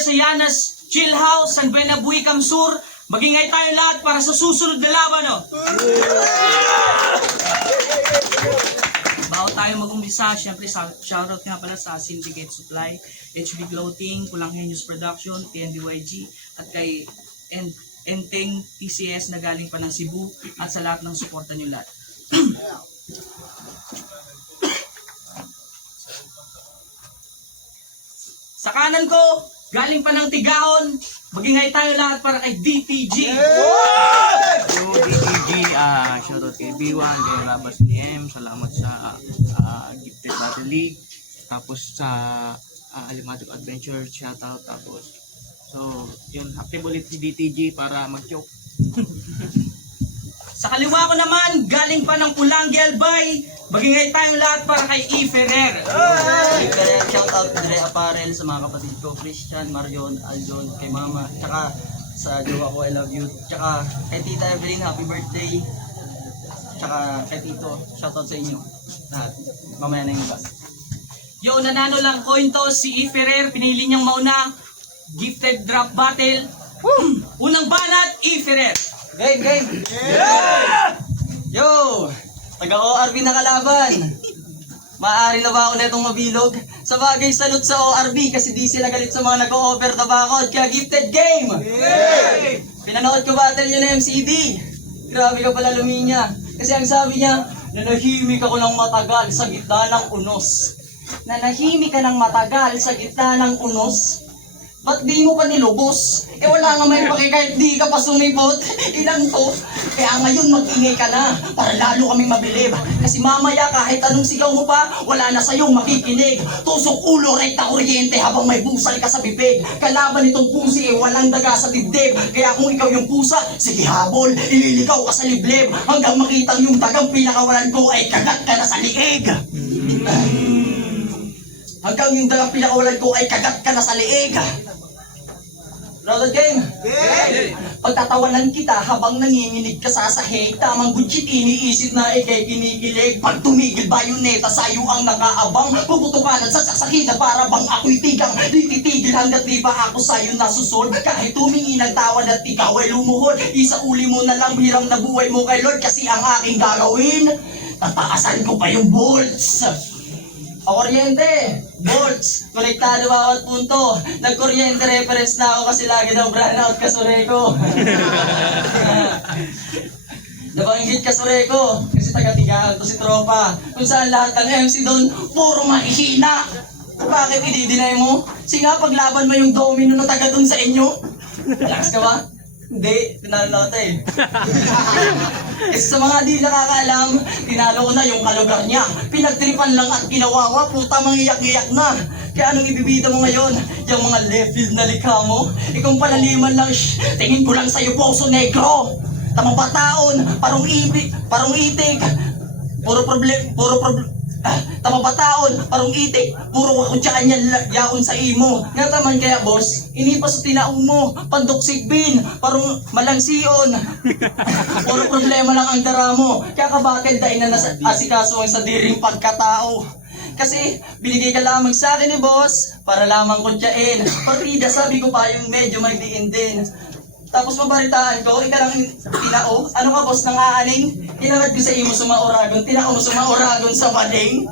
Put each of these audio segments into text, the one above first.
sa Yanas Chill House, San Buenabuy, Camsur. Magingay tayo lahat para sa susunod na laban, no? Bago tayo mag-umpisa, syempre shoutout nga pala sa Syndicate Supply, HB Clothing, Pulang Genius Production, TNBYG, at kay Enteng TCS na galing pa ng Cebu, at sa lahat ng suporta nyo lahat. Sa kanan ko, galing pa ng Tigahon, magingay tayo lahat para kay DTG. So, DTG, shoutout kay B1, kay Rabas PM, salamat sa Gifted Battle League, tapos sa Alimatic Adventure, shoutout, tapos, so, yun, active ulit si DTG para mag-joke. Sa kaliwa ko naman, galing pa ng Pulangi Albay, magingay tayo lahat para kay E. Ferrer. Kaya shoutout to Dre Apparel sa mga kapatid ko, Christian, Marion, Aljon, kay Mama, tsaka sa jowa ko, I love you, tsaka kay Tita Evelyn, happy birthday, tsaka kay Tito, shoutout sa inyo lahat. Mamaya na yung iba. Yo, nanalo lang coin to si E. Ferrer, pinili niyang mauna, gifted drop battle. Unang banat, E. Ferrer. Game! Yeah! Yo! Taga-ORB na kalaban. Maaari na ba ako netong mabilog? Sa bagay, salute sa ORB kasi di sila galit sa mga nag-o-offer tabakod. Kaya gifted game! Yay! Pinanood ko battle yun na MCD. Grabe ka pala, Luminya. Kasi ang sabi niya, nanahimik ako ng matagal sa gitna ng unos. Nanahimik ka ng matagal sa gitna ng unos? Ba't di mo pa nilubos? Wala nga may paki kahit di ka pa sumipot. Ilan to? Kaya ngayon mag-ingay ka na para lalo kaming mabilib. Kasi mamaya kahit anong sigaw mo pa, wala na sa'yong makikinig. Tusok ulo, rekta kuryente habang may busal ka sa bibig. Kalaban itong pusi walang daga sa dibdib. Kaya kung ikaw yung pusa, sige habol, ililigaw ka sa liblib. Hanggang makitang yung dagang pinakawalan ko ay kagat ka na sa liig. Hanggang yung dagang pinakawalan ko ay kagat ka na sa liig. Loaded game? Yeah. Pagtatawanan kita habang nanginginig ka sa sahig. Tamang budget iniisip na ikay kinikilig. Pag tumigil bayoneta sa'yo ang nakaabang. Puputukanan sa sasakina para bang ako'y tigang. Di titigil hanggat di ba ako sa'yo nasusol. Kahit tumingi ng tawad at ikaw ay lumuhod. Isauli mo na lang hiram na buhay mo kay Lord. Kasi ang aking gagawin, tataasan ko pa yung bolts. O kuryente, volts, konektado bawat punto. Nag-kuryente reference na ako kasi lagi daw brownout kasureko. Nabanggit kasureko kasi taga-tigaan to si tropa. Kung saan lahat ng MC doon, puro mahihina. Bakit i-deny mo? Sige nga, paglaban mo yung domino na taga doon sa inyo. Relax ka ba? Hindi, tinalo natin. Kasi sa mga di nakakaalam, tinalo ko na yung kalugar niya. Pinagtripan lang at ginawawa, puta mangiyak-iyak na. Kaya anong ibibida mo ngayon? Yung mga left field na likha mo? Ikaw palaliman lang, tingin ko lang sa'yo, Poso Negro. Tamang bataon, parang itik. Puro problem. Tama bataon, parang itik, puro kakutsaan yan yaon sa imo. Nga taman kaya boss, inipas sa tinaong mo, pandoksik bin, parang malangsion. Puro problema lang ang dara mo, kaya kabakil dahil na asikaso ang sa diring pagkatao. Kasi binigay ka lamang sa akin ni boss, para lamang kuntyain. Partida sabi ko pa yung medyo magdiin din. Tapos mabaritaan ko, ika lang tinao. Ano ka boss ng aaning? Inangad ko sa imo sa mauragon, tinao mo sa mauragon sa maling.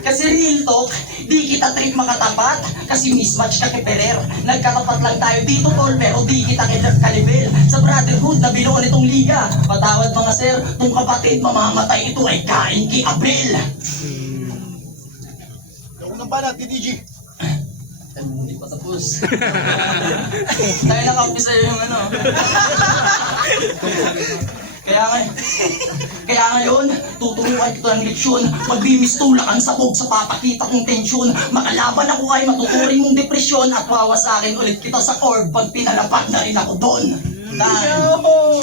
Kasi real talk, di kita trip makatapat. Kasi mismatch ka kay Ferrer. Nagkatapat lang tayo dito tol, pero di kita kalibel. Sa brotherhood na binuon itong liga. Patawad mga sir, tong kapatid mamamatay ito ay kain kay Abel. Ako ng banat, DDG. Hindi pa tapos. Tayo naka-umpisa yung ano. Kaya ngayon, tuturuan kita ng leksyon. Magbimistula kang sabog sa papakita kong tensyon. Makalaban ako ay matuturing mong depresyon. At bawas sa akin ulit kita sa orb pag pinalapag na rin ako doon.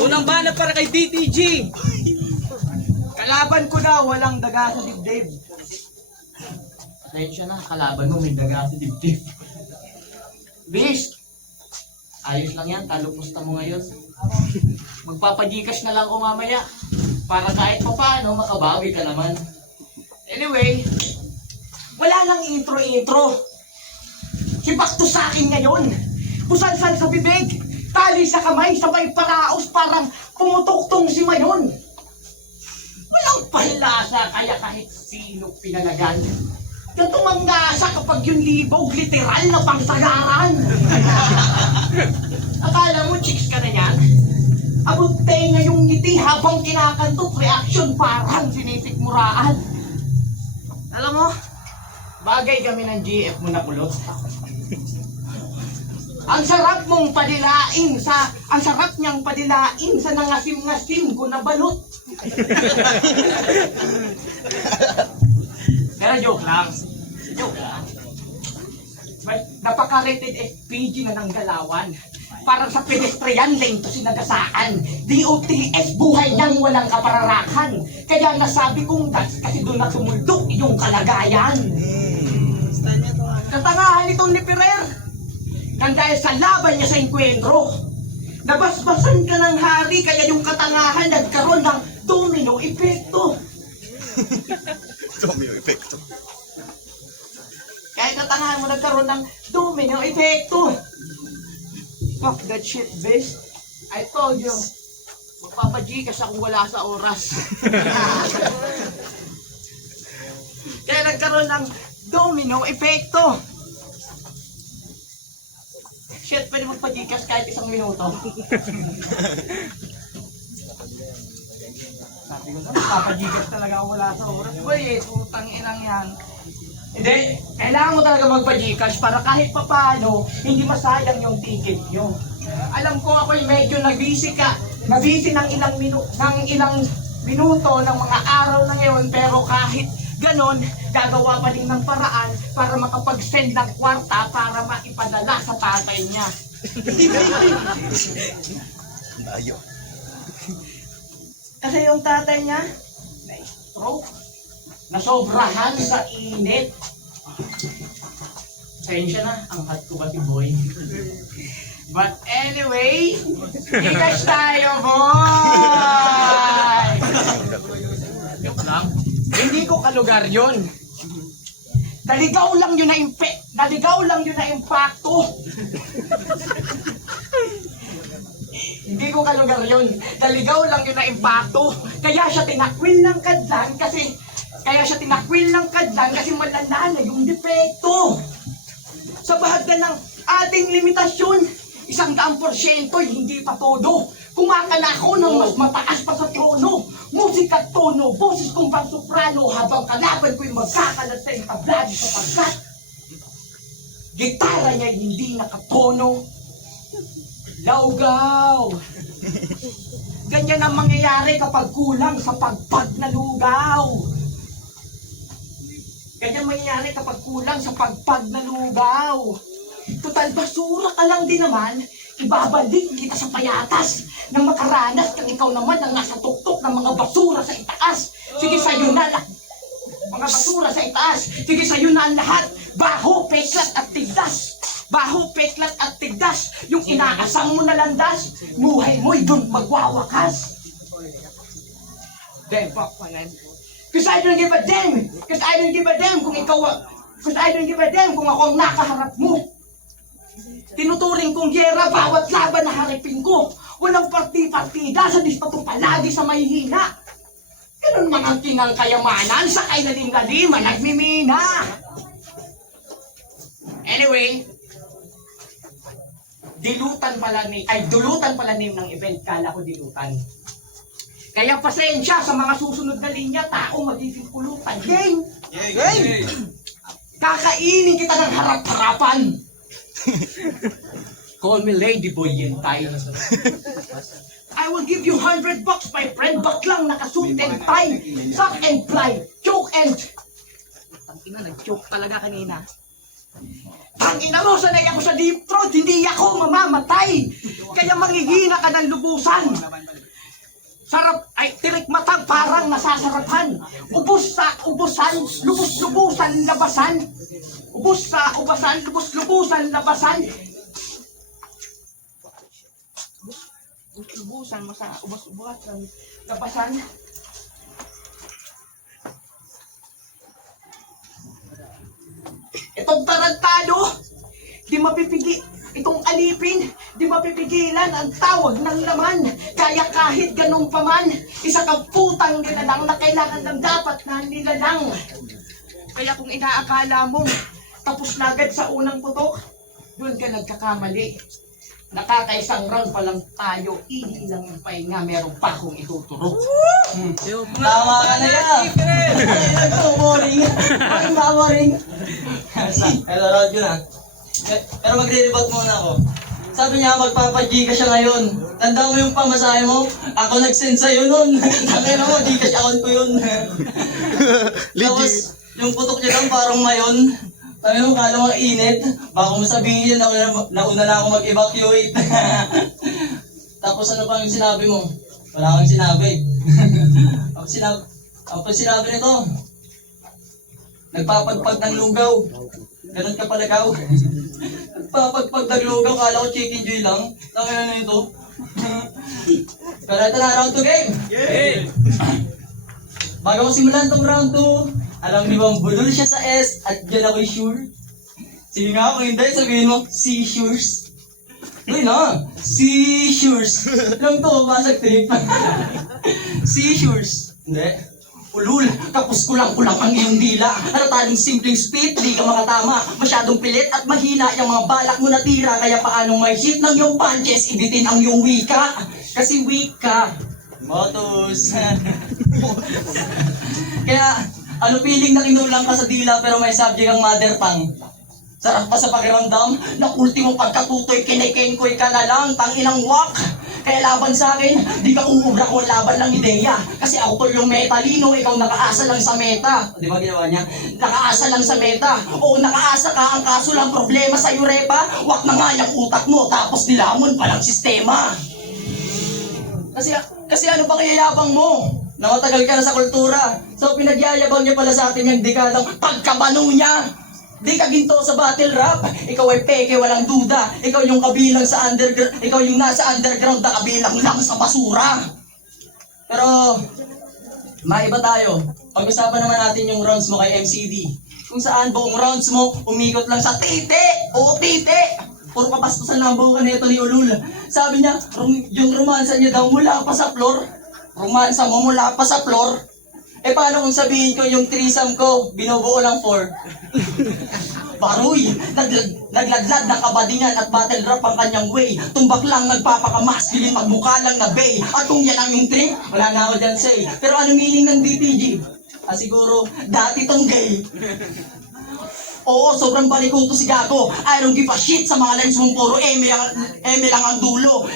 Unang banat para kay DTG. Kalaban ko na, walang daga sa dibdib. Atensya na, kalaban mo may daga sa dibdib. Bis! Ayos lang yan, talupusta mo ngayon. Magpapagikas na lang ako mamaya. Para kahit pa paano, makabawi ka naman. Anyway, wala lang intro-intro. Sibakto sa akin ngayon. Busalsal sa bibig, tali sa kamay, sabay paraos, parang pumutuktong si Mayon. Walang pahlasa kaya kahit sino pinalagan. Natumangasa kapag yung libog, literal na pangsagaran. Akala mo chicks ka na yan? Abot tenga yung ngiti habang kinakantot, reaction parang sinisikmuraan. Alam mo, bagay kami ng GF mo na kulot. Ang sarap mong padilain ang sarap niyang padilain sa nangasim-ngasim ko na balot. Pero joke lang. Joke lang. But napaka-rated FPG na ng galawan. Para sa pedestrian lane to sinagasaan. DOTS buhay niyang walang kapararakan. Kaya nasabi kong that's kasi doon na tumuldok iyong kalagayan. Katangahan itong ni Ferrer. Nang dahil sa laban niya sa enkwentro. Nabasbasan ka ng hari kaya yung katangahan nagkaroon ng domino epekto. Domino epekto. Kaya katangahan mo nagkaroon ng domino epekto. Fuck that shit, bitch. I told you. Magpapajikas akong wala sa oras. Kaya nagkaroon ng domino epekto. Shit, pwede magpajikas kahit 1 minuto. Sabi ko na, magpapajikas talaga ako wala sa oras. Boy, utang inang yan. Hindi, kailangan mo talaga magpa-Gcash para kahit papano, hindi masayang yung ticket nyo. Alam ko ako'y medyo nabisi ng ilang minuto ng mga araw na ngayon, pero kahit ganon, gagawa pa din ng paraan para makapag-send ng kwarta para maipadala sa tatay niya. Layo. Kasi yung tatay niya, na-stroke, nasobrahan sa init. Pasensya na, ang hot ko pati boy. But anyway, Gcash tayo, boy! Joke lang. Hindi ko kalugar yun. Naligaw lang yun na impacto. Hindi ko kalugar yun. Naligaw lang yun na impacto. Kaya siya tinakwil ng kadlan kasi malala na yung depekto. Sa bahagdan ng ating limitasyon, 100% hindi pa todo. Kumakala ko ng mas mataas pa sa trono. Musika at tono, boses kong pang soprano habang kalaban ko'y magkakalat sa entablado sapagkat gitara niya hindi nakatono. Lawgaw! Ganyan ang mangyayari kapag kulang sa pagpag na lugaw. Ganyan mangyayari kapag kulang sa pagpag na lugaw. Total basura ka lang din naman, ibabalik kita sa payatas nang makaranas kang ikaw naman ang nasa tuktok ng mga basura sa itaas. Sige sa'yo na lang. Mga basura sa itaas. Sige sa'yo na ang lahat. Baho, peklat at tigdas. Baho, peklat at tigdas. Yung inaasang mo na landas, buhay mo'y dun magwawakas. Damn, fuck, man. Cause I don't give a damn. Cause I don't give a damn kung ikaw, cause I don't give a damn kung ako ang nakaharap mo. Tinuturing kong gyera bawat laban na haripin ko. Walang parti-partida sa dispato palagi sa may hina. Ganun man ang tinang kayamanan sa kailalim-laliman nagmimina. Anyway, dulutan pala name ng event, kala ko dilutan. Kaya pasensya sa mga susunod na linya, tao magiging pulutan. Gang! Kakainin kita ng harap-harapan. Call me Ladyboy Yentay. I will give you $100, my friend. Baklang nakasuit and tie. Suck and fly. Choke and... Tangina, nag-choke talaga kanina. Tangina mo, sanay ako sa deep throat. Hindi ako mamamatay. Kaya manghihina ka ng lubusan. Sarap, ay tirik matang parang nasasarapan. Ubus sa ubusan, lubus-lubusan, labasan. Ubus sa ubasan, lubus-lubusan, labasan. Ubus-lubusan, ubus-ubusan, labasan. Itong tarantado, di mapipigi itong alipin, di mapipigilan ang tawag ng laman. Kaya kahit ganun pa man, isa kang putang nilalang na kailangan lang dapat na nilalang. Kaya kung inaakala mong tapos na agad sa unang putok, doon ka nagkakamali. Nakakaisang round pa lang tayo, ihi lang yung pahinga, meron pa akong ituturo. Tama ka na yan! Nagtumoring! Ang mamoring! Pero round yun ah. Pero magre-rebut muna ako. Sabi niya, magpapag-Gcash siya ngayon. Tanda mo yung pamasahe mo? Ako nag-send sa'yo nun. Tangina mo, Gcash account ko yun. Tapos, yung putok niya lang parang mayon. Sabi mo, kala mo init. Baka mo sabihin, nauna na ako mag-evacuate. Tapos ano pa yung sinabi mo? Wala kang sinabi. Ang sinabi nito, nagpapagpag ng lugaw. Ganun ka palagaw. Nagpapagpag ng lugaw, kala ko chicken joy lang. Tangina na ito. Pero ito na, round 2 game. Bago ko simulan tong round 2, alam niyo bang bulol siya sa S at dyan ako'y sure? Sige nga, kung hindi, sabihin mo, seashores. Uy na, seashores. Alam to, basag trip. Seashores. Hindi. Ulul, kapos kulang ang iyong dila. Nataling simpleng spit, di ka makatama. Masyadong pilit at mahina yung mga balak mo na tira. Kaya paanong may hit ng iyong punches, ibitin ang iyong wika. Kasi weak ka. Motos. Kaya, ano feeling na kinulang ka sa dila pero may subject ang mother tongue? Sarap pa sa pakiramdam na ultimo pagkatutoy kinikengkoy ka na lang, tanginang wak. Kaya laban sa akin, di ka uubra kung laban lang ideya. Kasi ako tol yung metalino, ikaw nakaasa lang sa meta. Di ba ginawa niya? Nakaasa lang sa meta. Oo, nakaasa ka, ang kaso lang problema sa Urepa. Wak na nga yung utak mo, tapos nilamon palang sistema. Kasi ano pa kayayabang mo? Na matagal ka na sa kultura. So pinagyayabang niya pala sa atin yung dekadang pagkabano niya. Di ka ginto sa battle rap. Ikaw ay peke, walang duda. Ikaw yung kabilang sa underground. Ikaw yung nasa underground na kabilang lang sa basura. Pero, maiba tayo. Pag-usapan naman natin yung rounds mo kay MCD. Kung saan buong rounds mo, umikot lang sa tite. Oo, tite. Puro kapastusan lang ang buka nito ni Ulul. Sabi niya, yung romansa niya daw mula pa sa floor. Romansa mo mula pa sa floor. Eh paano kung sabihin ko yung threesome ko, binubuo lang 4? Baruy, nagladlad na kabadingan at battle rap ang kanyang way. Tumbak lang, nagpapakamasculine, magmukha lang na bay. At kung yan ang yung trip, wala na ako dyan say. Pero ano meaning ng DTG? Siguro, dati tong gay. Oo, sobrang balikuto si Gago. I don't give a shit sa mga lines mong puro eme lang ang dulo.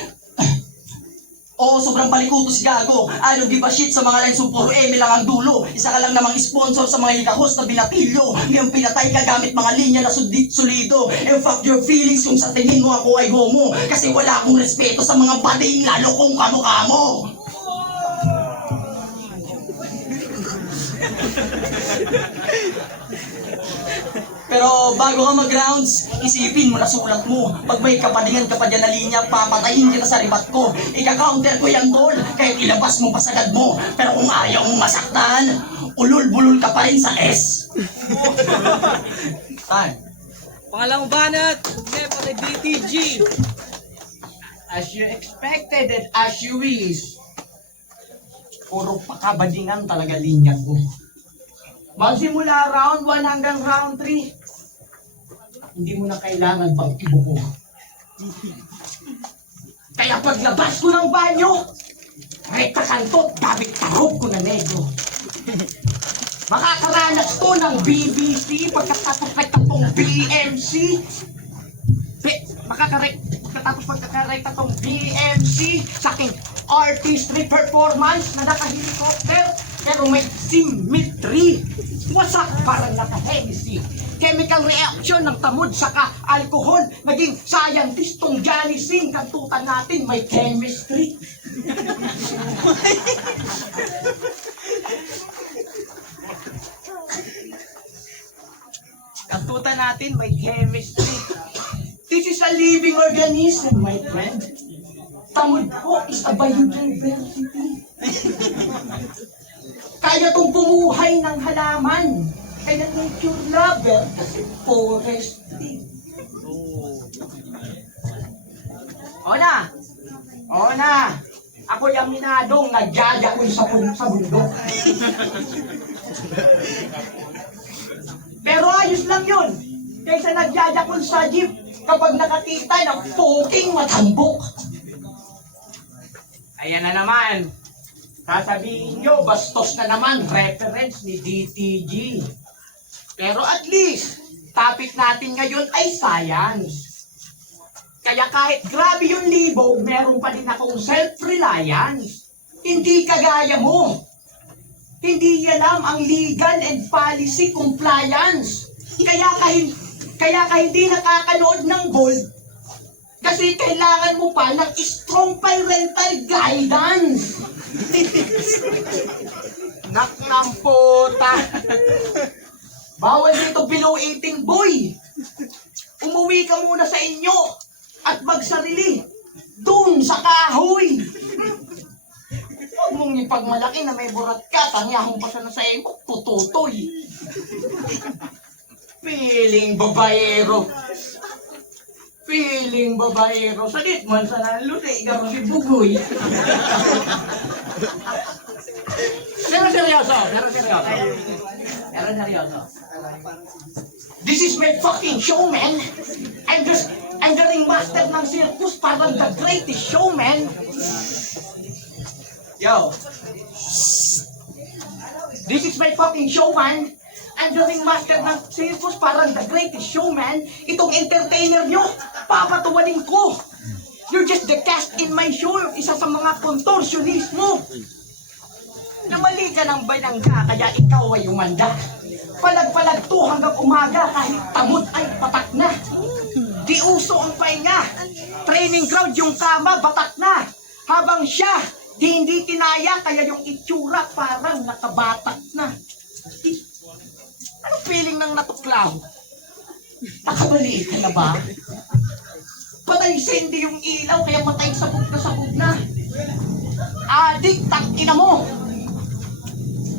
Oo, sobrang balikuto si Gago. I don't give a shit sa mga lines mong puro eme lang ang dulo. Isa ka lang namang sponsor sa mga hikahos na binatilyo. Ngayon pinatay ka gamit mga linya na solido. And fuck your feelings kung sa tingin mo ako ay homo. Kasi wala akong respeto sa mga bading lalo kung kamukha mo. Pero bago ka mag-rounds, isipin mo na sulat mo. Pag may kapadingan ka pa dyan na linya, papatayin kita sa ribat ko. Ika-counter ko yan tol, kahit ilabas mo pa sagad mo. Pero kung ayaw mong masaktan, ulul-bulul ka pa rin sa S. Tan. Pangalawang banat, Nepa na DTG. As you expected and as you wish. Puro pakabadingan talaga linya ko. Magsimula round 1 hanggang round 3. Hindi mo na kailangan pang ibuko. Kaya paglabas ko ng banyo, rekta kanto, dabit tarob ko na negro. Makakaranas to ng BBC pagkatapos rektatong BMC. Pagkatapos pagkakarekta tong BMC sa aking artistry performance na naka-helicopter pero may symmetry. Wasak parang naka-Hennessy. Chemical reaction ng tamod saka alcohol. Naging scientist tong Johnny Sing. Kantutan natin may chemistry. Kantutan natin may chemistry. This is a living organism, my friend. Tamod ko is a biodiversity. Kaya tong bumuhay ng halaman. Kaya nature lover kasi forestry. O na! Ako yung minadong nagyayakon sa bundok. Pero ayos lang yun. Kaysa nagyayakon sa jeep kapag nakakita ng poking matambok. Ayan na naman. Sasabihin nyo, bastos na naman, reference ni DTG. Pero at least, topic natin ngayon ay science. Kaya kahit grabe yung libog, meron pa din akong self-reliance. Hindi kagaya mo. Hindi alam ang legal and policy compliance. Kaya ka hindi nakakanood ng gold. Kasi kailangan mo pa ng strong parental guidance. Nak ng puta. Bawal dito below 18 boy. Umuwi ka muna sa inyo at magsarili doon sa kahoy. Huwag mong ipagmalaki na may burat ka, tangyahan pa siya na sa iyo, tututoy. Feeling babaero. Feeling babaero. Salit man sa naluti, garo si Bugoy. Pero seryoso. This is my fucking show, man. I'm the ringmaster ng circus, parang the greatest showman. Yo. This is my fucking show, man. I'm the ringmaster ng circus, parang the greatest showman. Itong entertainer nyo, papatuwanin ko. You're just the cast in my show, isa sa mga contortionist mo. Namali ka ng banangga, kaya ikaw ay umanda. Palag-palag to hanggang umaga, kahit tamod ay patak na. Di uso ang pahinga. Training ground yung kama, batak na. Habang siya, di hindi tinaya, kaya yung itsura parang nakabatak na. Anong feeling ng natuklaw? Nakabali ka na ba? Patay sindi yung ilaw, kaya matay sabog na. Adik, tangina mo.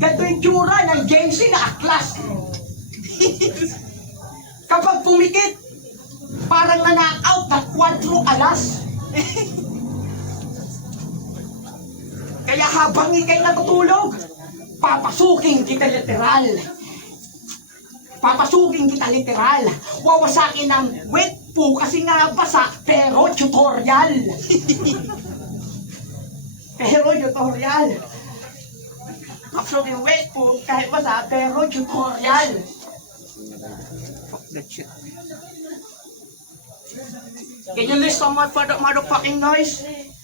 Ganto yung tsura ng Jamesy na aklas. Kapag pumikit, parang na-knock-out na 4 alas. Kaya habang ikay natutulog, papasukin kita literal. Wawasakin ng wet po kasi nga basa, pero tutorial. Papasukin wet po kahit basa, pero tutorial. Fuck that shit. Can you list some motherfucking noise?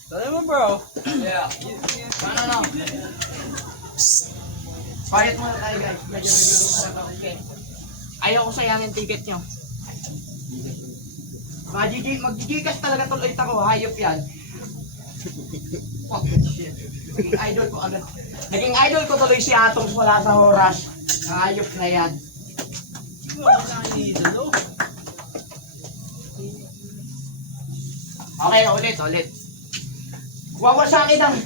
Tell mo, bro. Ano? Quiet muna tayo, guys. Medyo okay. Ayaw ko sayangin ticket nyo. Mag-gigas talaga tuloy ako, hayop yan. Fuck that shit. Naging idol ko tuloy si Atoms wala sa oras. Hayop na yan. Okay, ulit. Wawasakin ng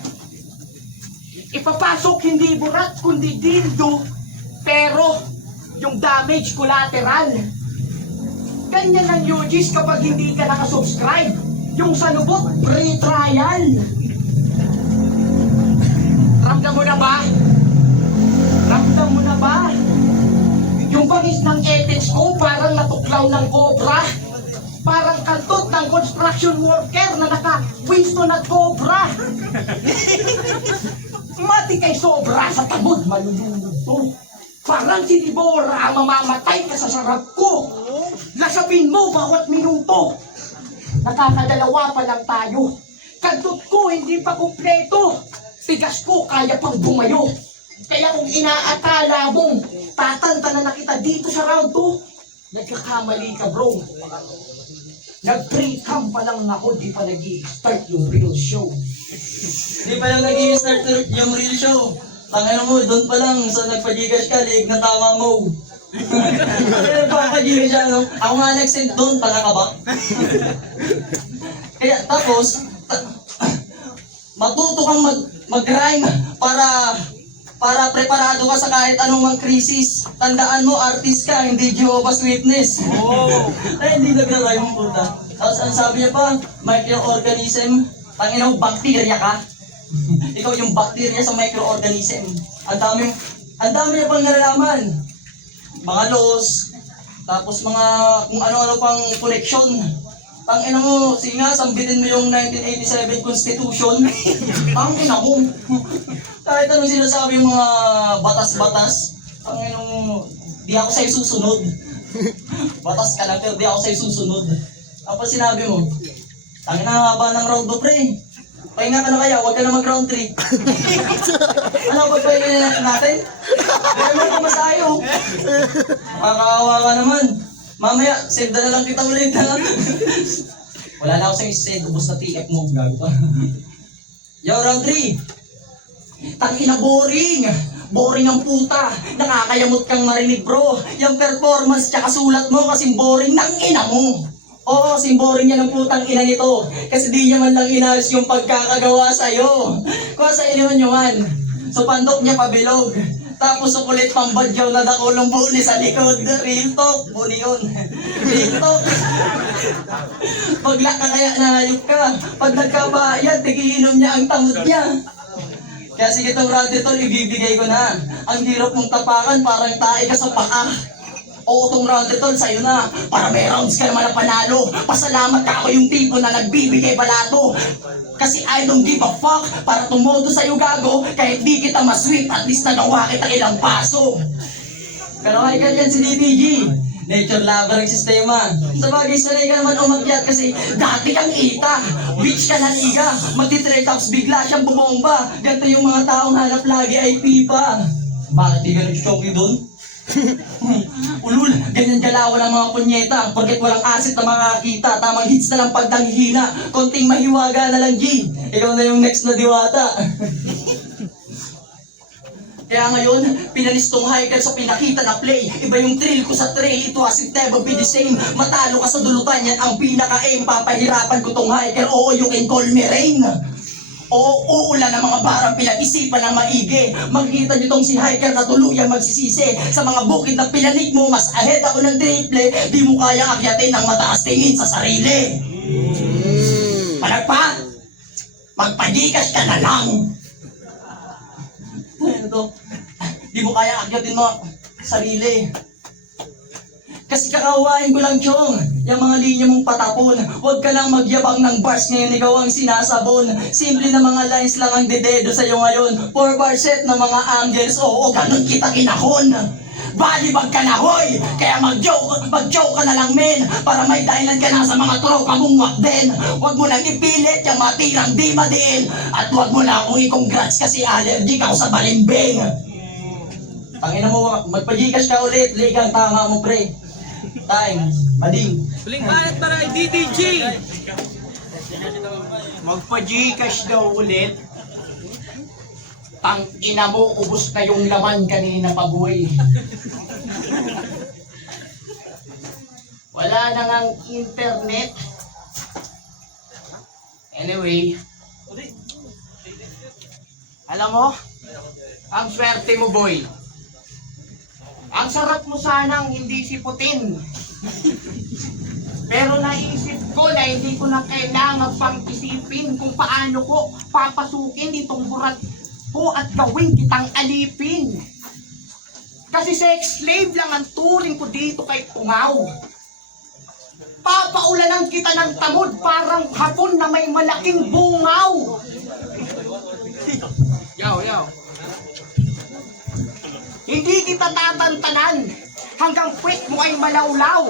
ipapasok hindi burat kundi dildo, pero yung damage collateral. Ganyan ang UGs kapag hindi ka nakasubscribe. Yung sa lubot, free trial. Ramdam mo na ba? Yung bangis ng ethics ko parang natuklaw ng cobra. Parang kantot ng construction worker na naka-Winston at Cobra. Mati kay sobra sa tamod, maluluto. Parang si Deborah, mamamatay ka sa sarap ko. Lasapin mo bawat minuto. Nakakadalawa pa lang tayo. Kantot ko hindi pa kumpleto. Tigas ko kaya pang bumayo. Kaya kung inaakala mong tatantanan na kita dito sa round 2, nagkakamali ka, bro. Nag-pre-cam pa lang ako, di pa nag-i-start yung real show. Di pa lang nag-i-start yung real show. Tangina mo, doon pa lang sa nagpagigas ka, liig na tama mo. Nagpapagigas siya, no? Ako nga nag-send doon, tanga ka ba? Kaya tapos, matuto kang mag-rhyme para preparado ka sa kahit anong krisis. Tandaan mo, artist ka, hindi Jehovah's Witness. Ay, hindi nagra-rhyme po ta. Tapos ang sabi niya pa, microorganism, tangina mo, bacteria ka. Ikaw yung bacteria sa microorganism. Ang dami niya pang nalalaman. Mga laws, tapos mga kung ano-ano pang connection. Tangina mo, sige nga, sambitin mo yung 1987 Constitution. Tangina mo. Kahit anong sinasabi yung mga batas-batas, tangina mo, di ako sa'yo susunod. Batas ka lang, pero di ako sa'yo susunod. Tapos sinabi mo, tangina haba ng round 2 pre. Pahinga ka na kaya, huwag ka na mag-round 3. Ano, pagpahinga natin? Huwag mo pumasayo. Makakawa ka naman. Mamaya, send na lang kita ulit ha. Wala na ako sa send, ubos na TF mo. Gago ka. Yo, round 3. Tangina boring. Boring ang puta. Nakakayamot kang marinig bro. Yung performance tsaka sulat mo kasing boring ng ina mo. Oo, simboring niya ng putang ina nito. Kasi di niya man lang inayos yung pagkakagawa sa'yo. Kuha sa iniwan nyo man. So pandok niya pabilog. Tapos sukulit pang badyaw na dakulong buni sa likod. Real talk, buni yun. Real talk. Pagla ka kaya nahayop ka. Pag nagkabayan, tigiinom niya ang tamot niya. Kaya sige itong round ito, ibibigay ko na. Ang hirap mong tapakan, parang tae ka sa paa. Oo, itong round ito, sa'yo na. Para may rounds ka naman na panalo. Pasalamat ka, ako yung tipo na nagbibigay balato. Kasi I don't give a fuck. Para tumodo sa'yo gago, kahit di kita masweep, at least nagawa kita ilang paso. Pero ay ganyan si DDG. Nature lover ang sistema. Sa bagay, sanay ka naman umakyat kasi dati kang ita. Bitch ka na liga. Magti-trade ups, bigla siyang bumomba. Ganito yung mga taong hanap lagi ay pipa. Bakit di ka nag-choky doon? Ulul, ganyan galawan ang mga punyeta. Porket walang asset na makakita. Tamang hits na lang pag nanghihina. Konting mahiwaga na lang, G. Ikaw na yung next na diwata. Kaya ngayon, pinalistong hiker sa pinakita na play. Iba yung thrill ko sa tray, ito as it never be the same. Matalo ka sa dulutan, yan ang pinaka-aim. Papahirapan ko tong hiker, oo you can call me rain. Oo, uulan ng mga barang pinag-isipan ng maigi. Makikita niyo tong si hiker na tuluyang magsisisi. Sa mga bukid na pinanig mo, mas ahead ako ng triple. Di mo kaya akyatin ng mataas tingin sa sarili. Palagpat! Magpagikas ka na lang! Ano to? Di mo kaya akyatin mo sarili. Kasi kakawain ko lang, Chong, yung mga linya mong patapon. Huwag ka lang magyabang ng bars ngayon, ikaw ang sinasabon. Simple na mga lines lang ang dededo sa'yo ngayon. 4 bar set ng mga angles, oo, ganun kita kinahon. Balibag ka na, hoy! Kaya mag-joke ka na lang, men. Para may dahilan ka na sa mga tropa mong wakden. Huwag mo lang ipilit yung matirang di madiin. At huwag mo lang akong i-congrats kasi allergic ako sa balimbing. Tangina mo, magpagikas ka ulit. Ligang tama mo, pre. Time, bading. Huling banat para kay DDG. Magpa-Gcash daw ulit. Tang ina mo, ubos na yung laman kanina pa, boy. Wala na ngang internet. Anyway, alam mo, ang swerte mo, boy. Ang sarap mo sanang hindi siputin. Pero naisip ko na hindi ko na kailangan pang isipin kung paano ko papasukin itong burat ko at gawin kitang alipin. Kasi sex slave lang ang turing ko dito kay Pungaw. Papaulanan kita ng tamod parang hapon na may malaking bungaw. Yaw. Hindi kita tatantanan hanggang puwet mo ay malawlaw.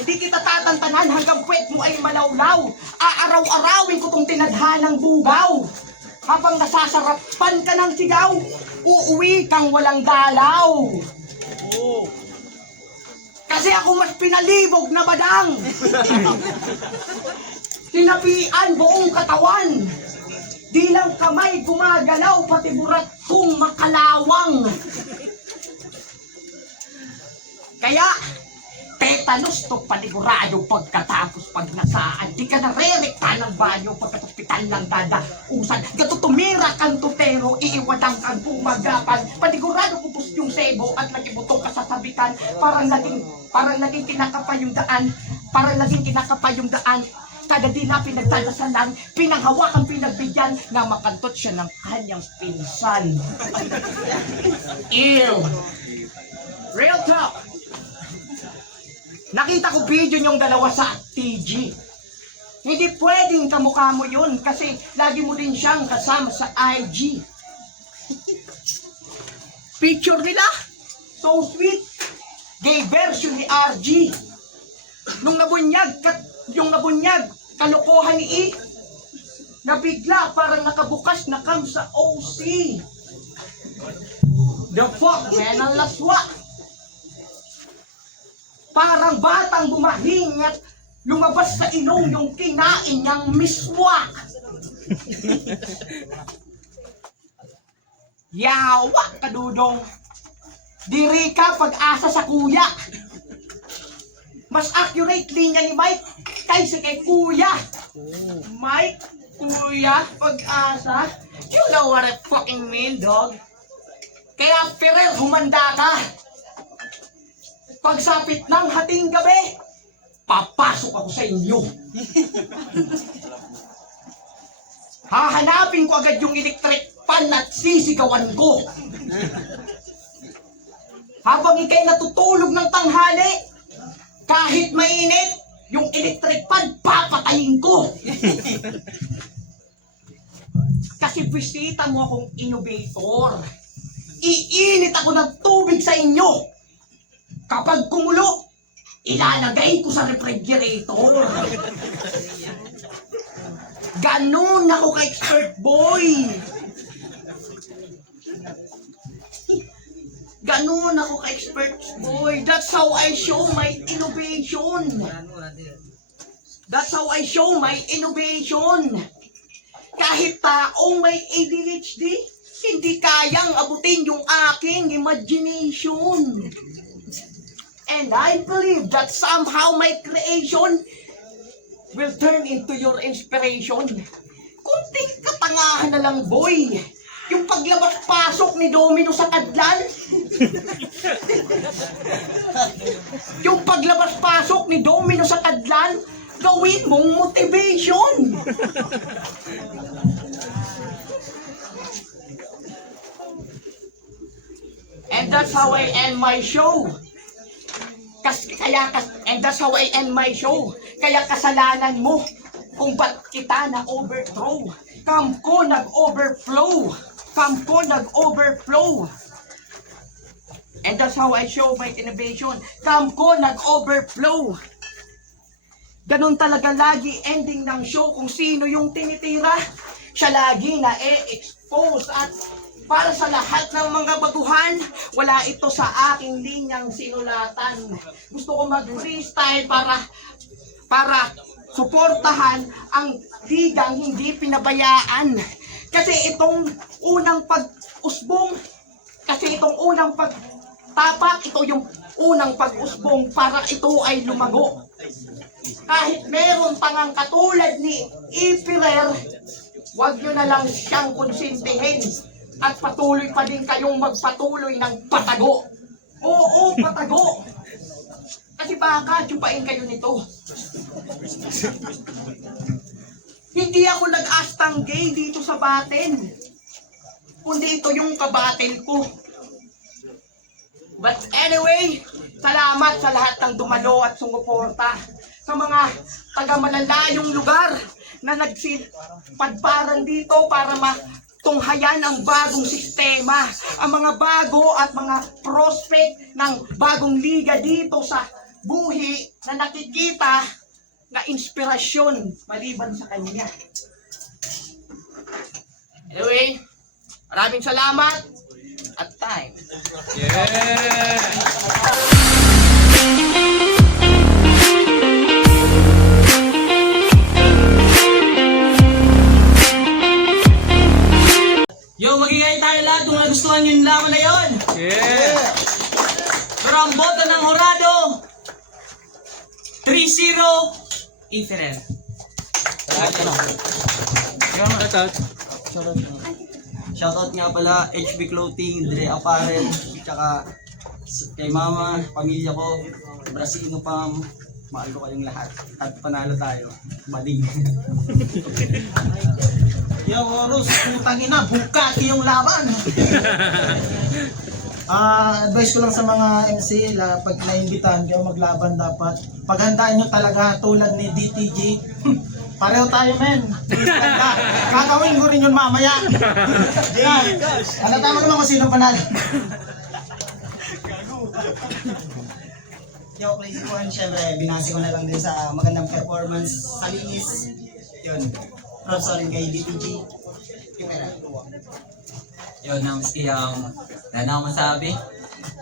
Hindi kita tatantanan hanggang puwet mo ay malawlaw. Aaraw-arawin ko tong tinadhanang bugaw. Habang nasasarapan ka ng sigaw, uuwi kang walang dalaw. Kasi ako mas pinalibog na badang. Sinabihan buong katawan. Di lang kamay gumagalaw, pati burat kong makalawang. Kaya, tetanus to panigurado pagkatapos pag nasaan. Di ka narerekta ng banyo pagkatupitan ng dadausan. Gato tumira kang tutero, iiwadang kang pumagapan. Panigurado pupus yung sebo at nakibutok ka sa sabitan. Parang naging tinakapa yung daan. para laging kinakapay yung daan. Kada dila pinagdadasalan, pinanghawakan, pinagbigyan, na makantot siya ng kanyang pinsan. Ew! Real talk! Nakita ko video yung dalawa sa TG. Hindi pwedeng kamukha mo yun kasi lagi mo din siyang kasama sa IG. Picture nila, so sweet. Gay version ni RG. Yung nabunyag, kalokohan ni E, na bigla parang nakabukas na cam sa OC. The fuck, man, ang laswa. Parang batang bumahing at lumabas sa ilong yung kinain niyang miswa. Yawa, kadudong. Diri ka pag-asa sa kuya. Mas accurate linya ni Mike kaysa kay kuya. Mike, kuya, pag-asa. You know what I fucking mean, dog? Kaya Ferrer, humanda ka. Pagsapit ng hating gabi, papasok ako sa inyo. Hahanapin ko agad yung electric pan at sisigawan ko. Habang ikay natutulog ng tanghali, kahit mainit, yung electric pan, papatayin ko. Kasi bisita mo akong innovator. Iinit ako ng tubig sa inyo. Kapag kumulo, ilalagay ko sa refrigerator. Ganun ako ka-expert boy. Ganun ako ka-expert boy. That's how I show my innovation. That's how I show my innovation. Kahit taong may ADHD, hindi kayang abutin yung aking imagination. And I believe that somehow my creation will turn into your inspiration. Kunting katangahan na lang, boy. Yung paglabas-pasok ni Domino sa kadlan. Yung paglabas-pasok ni Domino sa kadlan, gawin mong motivation. And that's how I end my show. And that's how I end my show. Kaya kasalanan mo kung ba't kita na-overthrow. Kam ko nag-overflow. Kam ko nag-overflow. And that's how I show my innovation. Kam ko nag-overflow. Ganun talaga lagi ending ng show kung sino yung tinitira. Siya lagi na-expose at para sa lahat ng mga baguhan, wala ito sa aking linyang sinulatan. Gusto ko mag-freestyle para suportahan ang ligang hindi pinabayaan. Kasi itong unang pag-usbong, pagtapak, ito yung unang pag-usbong para ito ay lumago. Kahit meron tangang katulad ni Ipirer, huwag nyo na lang siyang konsintihin. At patuloy pa din kayong magpatuloy ng patago. Oo, patago. Kasi baka tsupain kayo nito. Hindi ako nag-astang gay dito sa batin. Kundi ito yung kabatin ko. But anyway, salamat sa lahat ng dumalo at sumuporta. Sa mga taga-malalayong lugar na nagsipadparan dito para tunghayan ang bagong sistema, ang mga bago at mga prospect ng bagong liga dito sa buhi na nakikita na inspirasyon maliban sa kanya. Anyway, maraming salamat at time. Yo, magigay tayo lahat kung nagustuhan nyo yung laman na yun. Pero ang boto ng Horado, 3-0, Iferel. Shoutout nga pala, HB Clothing, Dre Apparel, tsaka kay mama, pamilya ko, Brasino Pam, Mahal ko kayong lahat. At panalo tayo. Bading. Yo, Horus, putang ina, bukati yung laban. Advice ko lang sa mga MC, pag naimbitahan kayo maglaban dapat, paghandaan nyo talaga tulad ni DTG. Pareho tayo, men. Kakawin ko rin yun mamaya. Ano tama naman kung sino panalo. Yo, Crazy One, syempre, binasi ko na lang din sa magandang performance sa linis. Yun. Props rin kay DTG. Yung pera. Yun, ang siyang na masabi.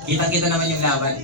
Kitang-kita naman yung laban.